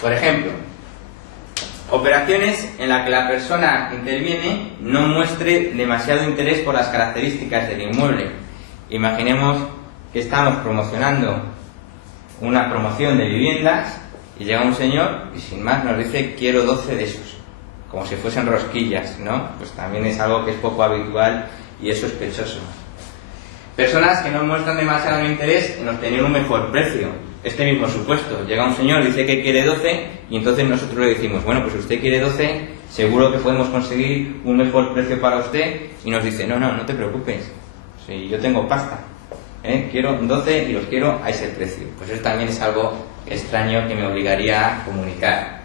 Por ejemplo, operaciones en las que la persona que interviene no muestre demasiado interés por las características del inmueble. Imaginemos que estamos promocionando una promoción de viviendas y llega un señor y sin más nos dice quiero 12 de esos, como si fuesen rosquillas, ¿no? Pues también es algo que es poco habitual y es sospechoso. Personas que no muestran demasiado interés en obtener un mejor precio. Este mismo supuesto, llega un señor, dice que quiere 12 y entonces nosotros le decimos, bueno, pues usted quiere 12, seguro que podemos conseguir un mejor precio para usted, y nos dice, no te preocupes, si yo tengo pasta, quiero 12 y los quiero a ese precio. Pues eso también es algo extraño que me obligaría a comunicar.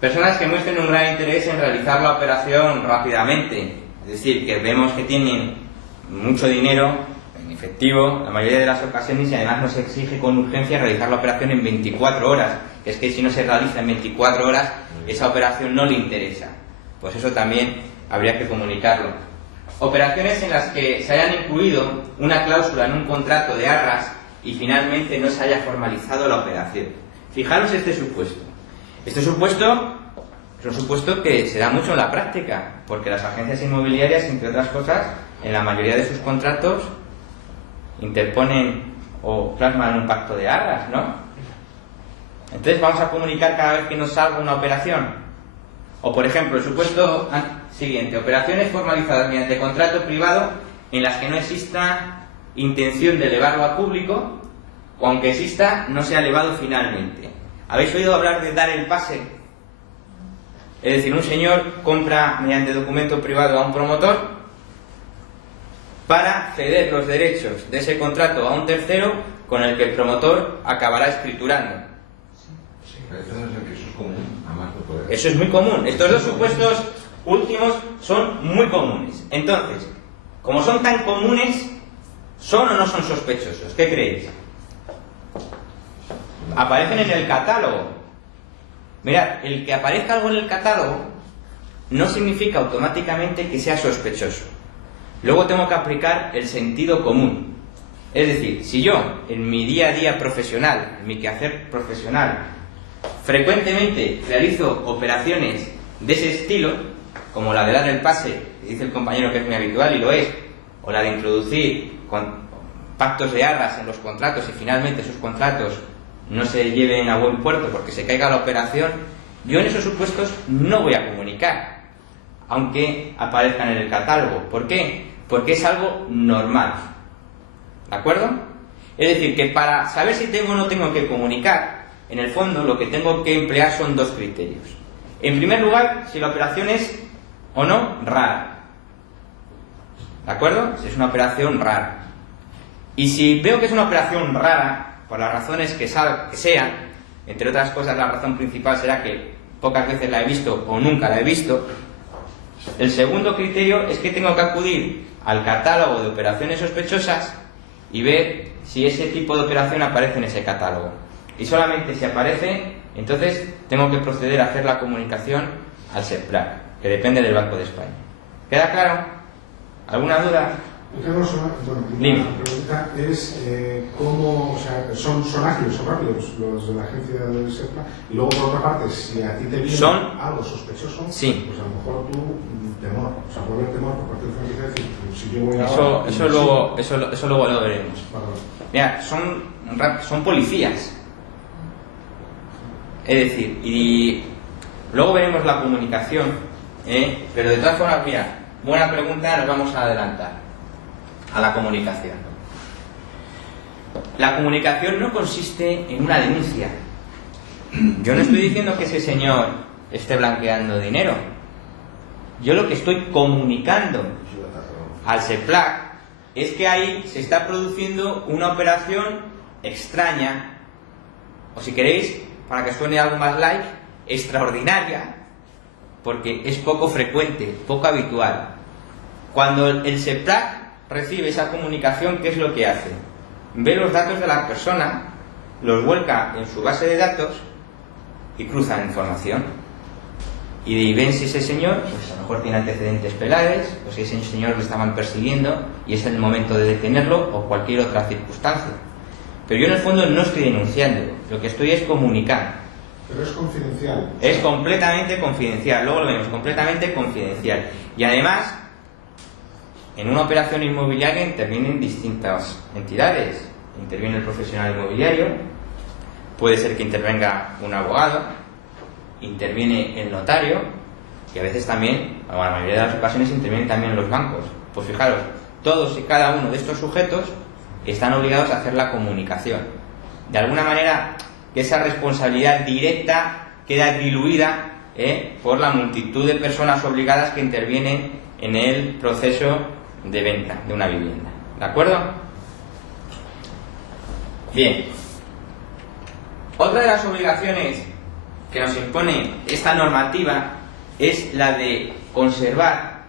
Personas que muestren un gran interés en realizar la operación rápidamente, es decir, que vemos que tienen mucho dinero en efectivo la mayoría de las ocasiones y además nos exige con urgencia realizar la operación en 24 horas, que es que si no se realiza en 24 horas esa operación no le interesa. Pues eso también habría que comunicarlo. Operaciones en las que se hayan incluido una cláusula en un contrato de arras y finalmente no se haya formalizado la operación. Fijaros este supuesto. Este supuesto es un supuesto que se da mucho en la práctica, porque las agencias inmobiliarias, entre otras cosas, en la mayoría de sus contratos interponen o plasman un pacto de arras, ¿no? Entonces vamos a comunicar cada vez que nos salga una operación. O por ejemplo, el supuesto siguiente, operaciones formalizadas mediante contrato privado en las que no exista intención de elevarlo a público, o aunque exista, no sea elevado finalmente. ¿Habéis oído hablar de dar el pase? Es decir, un señor compra mediante documento privado a un promotor para ceder los derechos de ese contrato a un tercero con el que el promotor acabará escriturando. Eso es muy común. Estos dos supuestos últimos son muy comunes. Entonces, como son tan comunes, ¿son o no son sospechosos? ¿Qué creéis? Aparecen en el catálogo. Mirad, el que aparezca algo en el catálogo no significa automáticamente que sea sospechoso. Luego tengo que aplicar el sentido común. Es decir, si yo, en mi día a día profesional, en mi quehacer profesional, frecuentemente realizo operaciones de ese estilo, como la de dar el pase, que dice el compañero que es muy habitual y lo es, o la de introducir pactos de arras en los contratos y finalmente esos contratos no se lleven a buen puerto porque se caiga la operación, yo en esos supuestos no voy a comunicar, aunque aparezcan en el catálogo. ¿Por qué? Porque es algo normal. ¿De acuerdo? Es decir, que para saber si tengo o no tengo que comunicar, en el fondo lo que tengo que emplear son dos criterios. En primer lugar, si la operación es o no rara. ¿De acuerdo? Si es una operación rara. Y si veo que es una operación rara, por las razones que sean, entre otras cosas la razón principal será que pocas veces la he visto o nunca la he visto, el segundo criterio es que tengo que acudir al catálogo de operaciones sospechosas y ver si ese tipo de operación aparece en ese catálogo. Y solamente si aparece, entonces tengo que proceder a hacer la comunicación al SEPLAC, que depende del Banco de España. ¿Queda claro? ¿Alguna duda? Bueno, la pregunta es cómo, o sea, son ágiles, son rápidos los de la agencia del SEPLAC, y luego por otra parte, si a ti te viene algo sospechoso, sí, pues a lo mejor tú temor, o sea, puede haber temor por parte de la franquicia, decir, si yo voy a eso luego lo veremos. Mira, son policías. Es decir, y luego veremos la comunicación, pero de todas formas, mira, buena pregunta, nos vamos a adelantar a la comunicación. La comunicación no consiste en una denuncia. Yo no estoy diciendo que ese señor esté blanqueando dinero. Yo lo que estoy comunicando al SEPLAC es que ahí se está produciendo una operación extraña, o si queréis, para que suene algo más light, extraordinaria, porque es poco frecuente, poco habitual. Cuando el SEPLAC recibe esa comunicación, ¿qué es lo que hace? Ve los datos de la persona, los vuelca en su base de datos y cruza información. Y ven si ese señor, pues a lo mejor tiene antecedentes penales, o si ese señor lo estaban persiguiendo y es el momento de detenerlo, o cualquier otra circunstancia. Pero yo en el fondo no estoy denunciando, lo que estoy es comunicando. Pero es confidencial. Es completamente confidencial, luego lo vemos, completamente confidencial. Y además, en una operación inmobiliaria intervienen distintas entidades. Interviene el profesional inmobiliario, puede ser que intervenga un abogado, interviene el notario y a veces también, o la mayoría de las ocasiones, intervienen también los bancos. Pues fijaros, todos y cada uno de estos sujetos están obligados a hacer la comunicación. De alguna manera, que esa responsabilidad directa queda diluida por la multitud de personas obligadas que intervienen en el proceso de venta de una vivienda. ¿De acuerdo? Bien. Otra de las obligaciones que nos impone esta normativa es la de conservar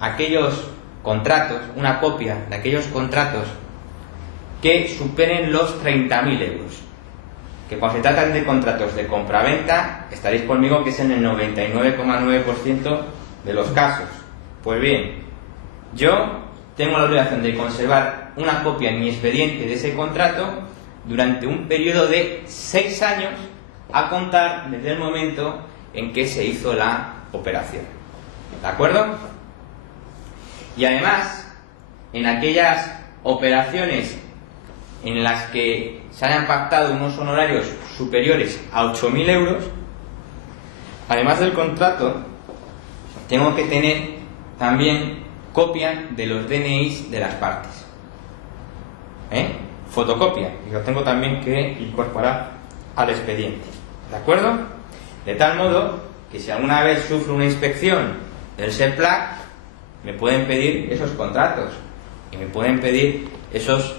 aquellos contratos, una copia de aquellos contratos que superen los 30.000 euros. Que cuando se tratan de contratos de compraventa, estaréis conmigo que es en el 99,9% de los casos. Pues bien, yo tengo la obligación de conservar una copia en mi expediente de ese contrato durante un periodo de 6 años a contar desde el momento en que se hizo la operación. ¿De acuerdo? Y además, en aquellas operaciones en las que se hayan pactado unos honorarios superiores a 8.000 euros, además del contrato, tengo que tener también copia de los DNIs de las partes. Fotocopia, y lo tengo también que incorporar al expediente. ¿De acuerdo? De tal modo que si alguna vez sufro una inspección del SEPLAC, me pueden pedir esos contratos y me pueden pedir esos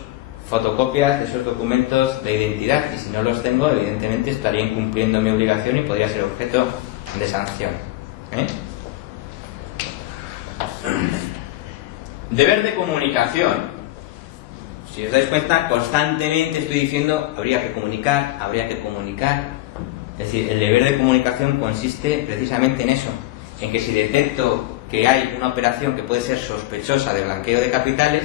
fotocopias de esos documentos de identidad, y si no los tengo, evidentemente estaría incumpliendo mi obligación y podría ser objeto de sanción. Deber de comunicación. Si os dais cuenta, constantemente estoy diciendo habría que comunicar, habría que comunicar. Es decir, el deber de comunicación consiste precisamente en eso, en que si detecto que hay una operación que puede ser sospechosa de blanqueo de capitales,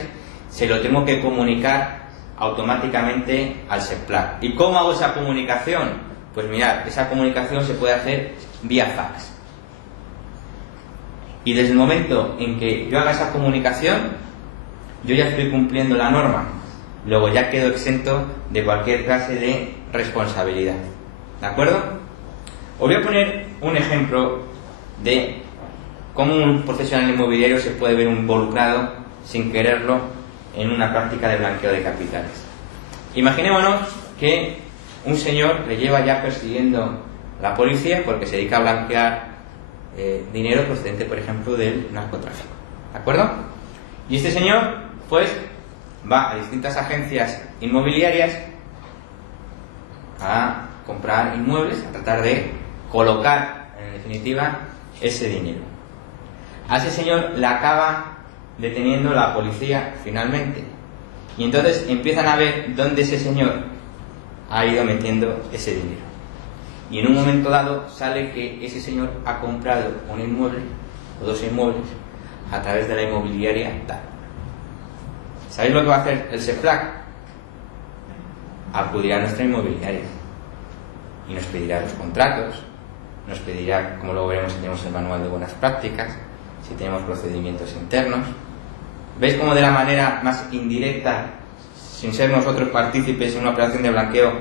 se lo tengo que comunicar automáticamente al SEPLAC. ¿Y cómo hago esa comunicación? Pues mirad, esa comunicación se puede hacer vía fax. Y desde el momento en que yo haga esa comunicación, yo ya estoy cumpliendo la norma. Luego ya quedo exento de cualquier clase de responsabilidad. ¿De acuerdo? Os voy a poner un ejemplo de cómo un profesional inmobiliario se puede ver involucrado sin quererlo en una práctica de blanqueo de capitales. Imaginémonos que un señor le lleva ya persiguiendo la policía porque se dedica a blanquear dinero procedente, por ejemplo, del narcotráfico. ¿De acuerdo? Y este señor, pues, va a distintas agencias inmobiliarias a comprar inmuebles, a tratar de colocar, en definitiva, ese dinero. A ese señor le acaba deteniendo la policía finalmente. Y entonces empiezan a ver dónde ese señor ha ido metiendo ese dinero. Y en un momento dado sale que ese señor ha comprado un inmueble o dos inmuebles a través de la inmobiliaria tal. ¿Sabéis lo que va a hacer el SEPLAC? Acudirá a nuestra inmobiliaria y nos pedirá los contratos, nos pedirá, como luego veremos si tenemos el manual de buenas prácticas, si tenemos procedimientos internos. ¿Veis cómo de la manera más indirecta, sin ser nosotros partícipes en una operación de blanqueo,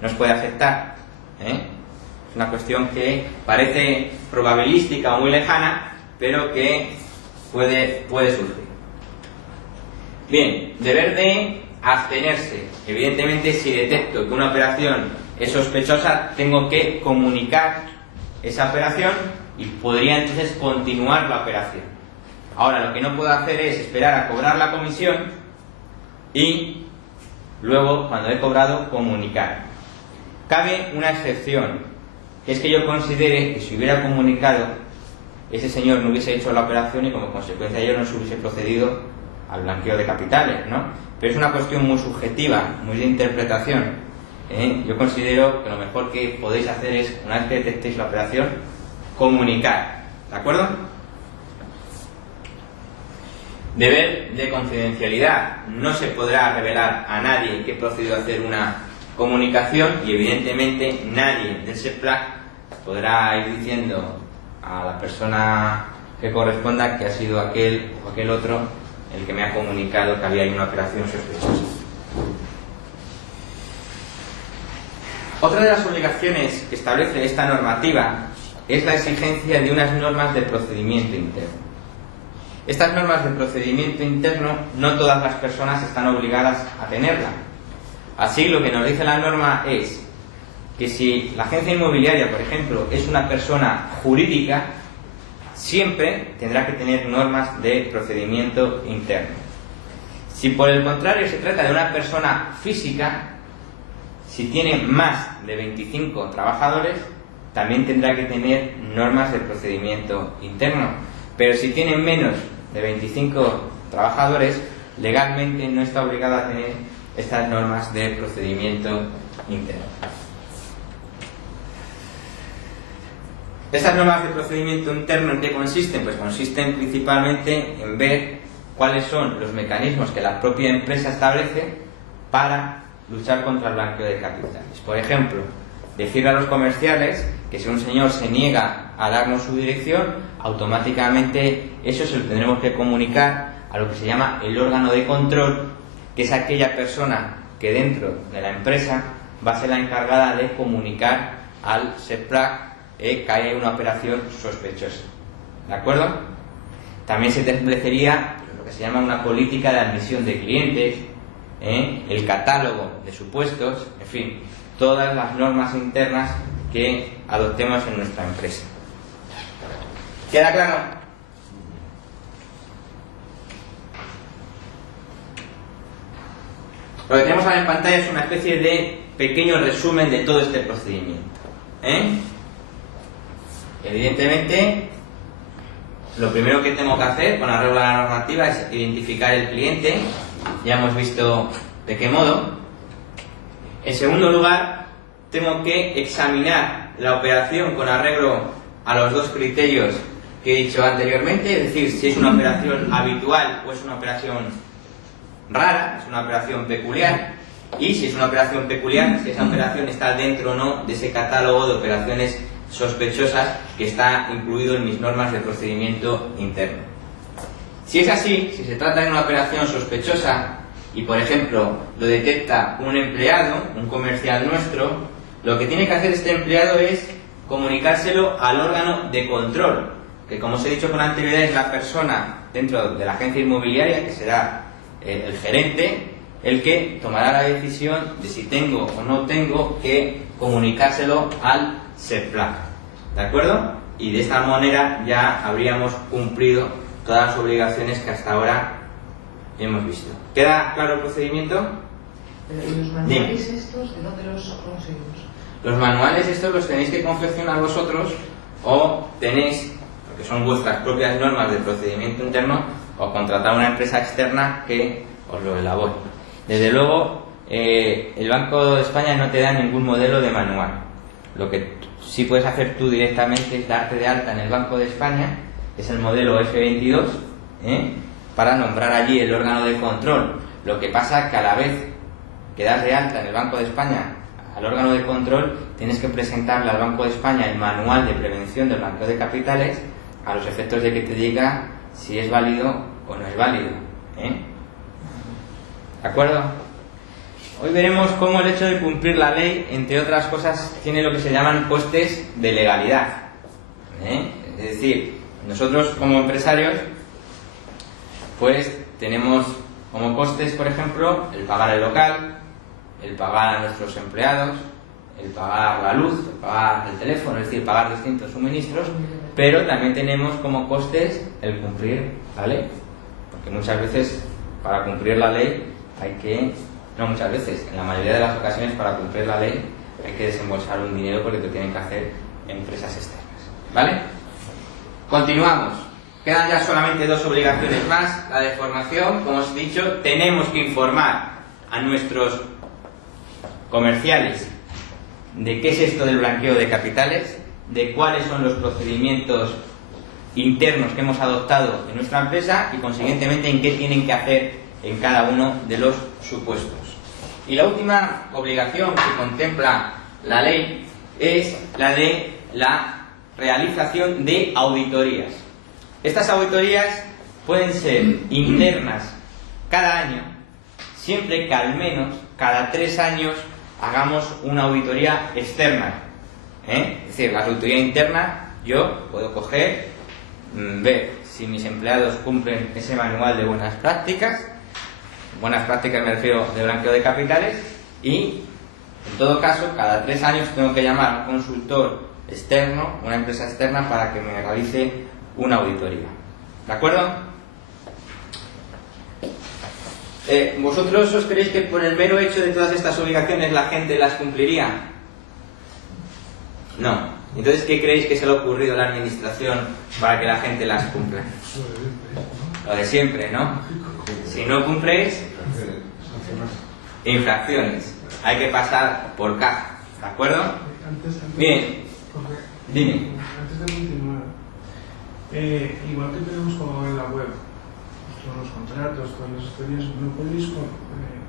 nos puede afectar? Es una cuestión que parece probabilística o muy lejana, pero que puede surgir. Bien, deber de abstenerse. Evidentemente, si detecto que una operación es sospechosa, tengo que comunicar esa operación y podría entonces continuar la operación. Ahora, lo que no puedo hacer es esperar a cobrar la comisión y luego, cuando he cobrado, comunicar. Cabe una excepción, que es que yo considere que si hubiera comunicado, ese señor no hubiese hecho la operación y como consecuencia de ello no se hubiese procedido al blanqueo de capitales, ¿no? Pero es una cuestión muy subjetiva, muy de interpretación. Yo considero que lo mejor que podéis hacer es, una vez que detectéis la operación, comunicar. ¿De acuerdo? Deber de confidencialidad. No se podrá revelar a nadie que he procedido a hacer una comunicación y evidentemente nadie del SEPLAC podrá ir diciendo a la persona que corresponda que ha sido aquel o aquel otro el que me ha comunicado que había ahí una operación sospechosa. Otra de las obligaciones que establece esta normativa es la exigencia de unas normas de procedimiento interno. Estas normas de procedimiento interno no todas las personas están obligadas a tenerlas. Así, lo que nos dice la norma es que si la agencia inmobiliaria, por ejemplo, es una persona jurídica, siempre tendrá que tener normas de procedimiento interno. Si por el contrario se trata de una persona física, si tiene más de 25 trabajadores, también tendrá que tener normas de procedimiento interno. Pero si tiene menos de 25 trabajadores, legalmente no está obligado a tener estas normas de procedimiento interno. Estas normas de procedimiento interno, ¿en qué consisten? Pues consisten principalmente en ver cuáles son los mecanismos que la propia empresa establece para luchar contra el blanqueo de capitales. Por ejemplo, decirle a los comerciales que si un señor se niega a darnos su dirección, automáticamente eso se lo tendremos que comunicar a lo que se llama el órgano de control, que es aquella persona que dentro de la empresa va a ser la encargada de comunicar al SEPLAC que hay una operación sospechosa. ¿De acuerdo? También se establecería lo que se llama una política de admisión de clientes, el catálogo de supuestos, en fin, todas las normas internas que adoptemos en nuestra empresa. ¿Queda claro? Lo que tenemos ahora en pantalla es una especie de pequeño resumen de todo este procedimiento. Evidentemente, lo primero que tengo que hacer con arreglo a la normativa es identificar el cliente. Ya hemos visto de qué modo. En segundo lugar, tengo que examinar la operación con arreglo a los dos criterios que he dicho anteriormente, es decir, si es una operación habitual o es una operación rara, es una operación peculiar, y si es una operación peculiar, si esa operación está dentro o no de ese catálogo de operaciones sospechosas que está incluido en mis normas de procedimiento interno. Si es así, si se trata de una operación sospechosa y, por ejemplo, lo detecta un empleado, un comercial nuestro, lo que tiene que hacer este empleado es comunicárselo al órgano de control, que, como os he dicho con anterioridad, es la persona dentro de la agencia inmobiliaria, que será el gerente, el que tomará la decisión de si tengo o no tengo que comunicárselo al SEPLAC. ¿De acuerdo? Y de esta manera ya habríamos cumplido todas las obligaciones que hasta ahora hemos visto. ¿Queda claro el procedimiento? ¿Y los manuales estos, de dónde los conseguimos? Los manuales estos los tenéis que confeccionar vosotros, o tenéis, porque son vuestras propias normas de procedimiento interno, o contratar a una empresa externa que os lo elabore. Desde luego, el Banco de España no te da ningún modelo de manual. Lo que sí puedes hacer tú directamente es darte de alta en el Banco de España, es el modelo F22, para nombrar allí el órgano de control. Lo que pasa es que a la vez que das de alta en el Banco de España al órgano de control, tienes que presentarle al Banco de España el manual de prevención del blanqueo de capitales, a los efectos de que te diga si es válido o no es válido. ¿De acuerdo? Hoy veremos cómo el hecho de cumplir la ley, entre otras cosas, tiene lo que se llaman costes de legalidad. Es decir, nosotros como empresarios, pues tenemos como costes, por ejemplo, el pagar el local, el pagar a nuestros empleados, el pagar la luz, el pagar el teléfono, es decir, pagar distintos suministros, pero también tenemos como costes el cumplir la ley. Porque muchas veces, para cumplir la ley, hay que... No muchas veces, en la mayoría de las ocasiones, para cumplir la ley, hay que desembolsar un dinero porque lo tienen que hacer empresas externas. ¿Vale? Continuamos. Quedan ya solamente dos obligaciones más. La de formación, como os he dicho, tenemos que informar a nuestros comerciales de qué es esto del blanqueo de capitales, de cuáles son los procedimientos internos que hemos adoptado en nuestra empresa y, consiguientemente, en qué tienen que hacer en cada uno de los supuestos. Y la última obligación que contempla la ley es la de la realización de auditorías. Estas auditorías pueden ser internas cada año, siempre que al menos cada 3 años hagamos una auditoría externa. Es decir, la auditoría interna, yo puedo coger, ver si mis empleados cumplen ese manual de buenas prácticas me refiero de blanqueo de capitales, y en todo caso cada 3 años tengo que llamar a un consultor externo, una empresa externa, para que me realice una auditoría. ¿De acuerdo? ¿Vosotros os creéis que por el mero hecho de todas estas obligaciones la gente las cumpliría? No. Entonces, ¿qué creéis que se le ha ocurrido a la administración para que la gente las cumpla? Lo de siempre, ¿no? Si no cumpléis, infracciones. Hay que pasar por caja. ¿De acuerdo? Bien. Dime. Antes de continuar, igual que tenemos colgado en la web todos los contratos, todas las historias, ¿no podéis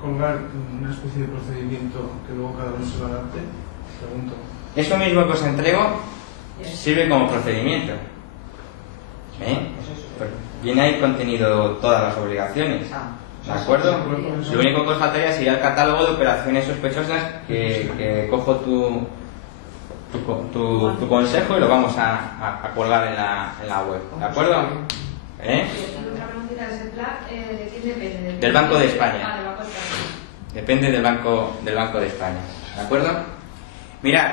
colgar una especie de procedimiento que luego cada uno se lo adapte? Pregunto. Eso mismo que os entrego sirve como procedimiento. Viene ahí contenido todas las obligaciones. ¿De acuerdo? Lo único que os faltaría sería el catálogo de operaciones sospechosas que cojo tu consejo y lo vamos a colgar en la web. ¿De acuerdo? Otra preguntita, ¿ese plan de quién depende? Del Banco de España. Del Banco de España. Depende del Banco de España. ¿De acuerdo? Mirad,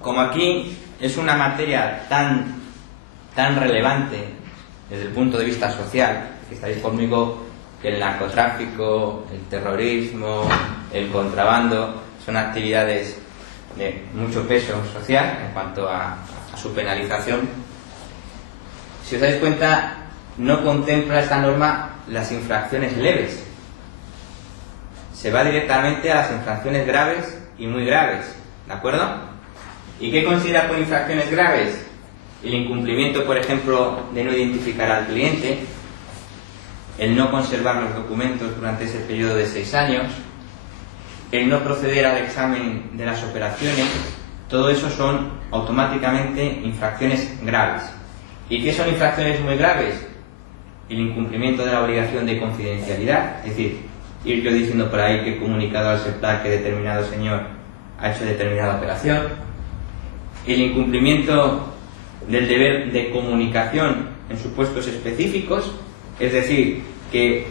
como aquí es una materia tan relevante desde el punto de vista social, que estáis conmigo, que el narcotráfico, el terrorismo, el contrabando son actividades de mucho peso social en cuanto a su penalización. Si os dais cuenta, no contempla esta norma las infracciones leves. Se va directamente a las infracciones graves y muy graves. ¿De acuerdo? ¿Y qué considera por infracciones graves? El incumplimiento, por ejemplo, de no identificar al cliente, el no conservar los documentos durante ese periodo de 6 años, el no proceder al examen de las operaciones. Todo eso son automáticamente infracciones graves. ¿Y qué son infracciones muy graves? El incumplimiento de la obligación de confidencialidad, es decir, ir yo diciendo por ahí que he comunicado al SEPLAC que determinado señor ha hecho determinada operación, el incumplimiento del deber de comunicación en supuestos específicos, es decir, que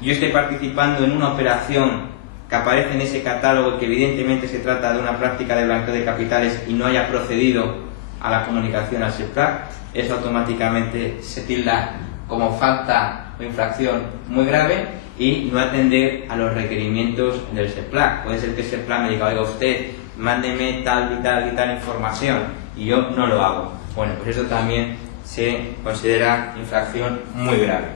yo esté participando en una operación que aparece en ese catálogo, que evidentemente se trata de una práctica de blanqueo de capitales, y no haya procedido a la comunicación al SEPLAC, eso automáticamente se tilda como falta o infracción muy grave y no atender a los requerimientos del SEPLAC. Puede ser que el SEPLAC me diga: oiga usted, mándeme tal y tal y tal información, y yo no lo hago. Bueno, pues eso también se considera infracción muy grave.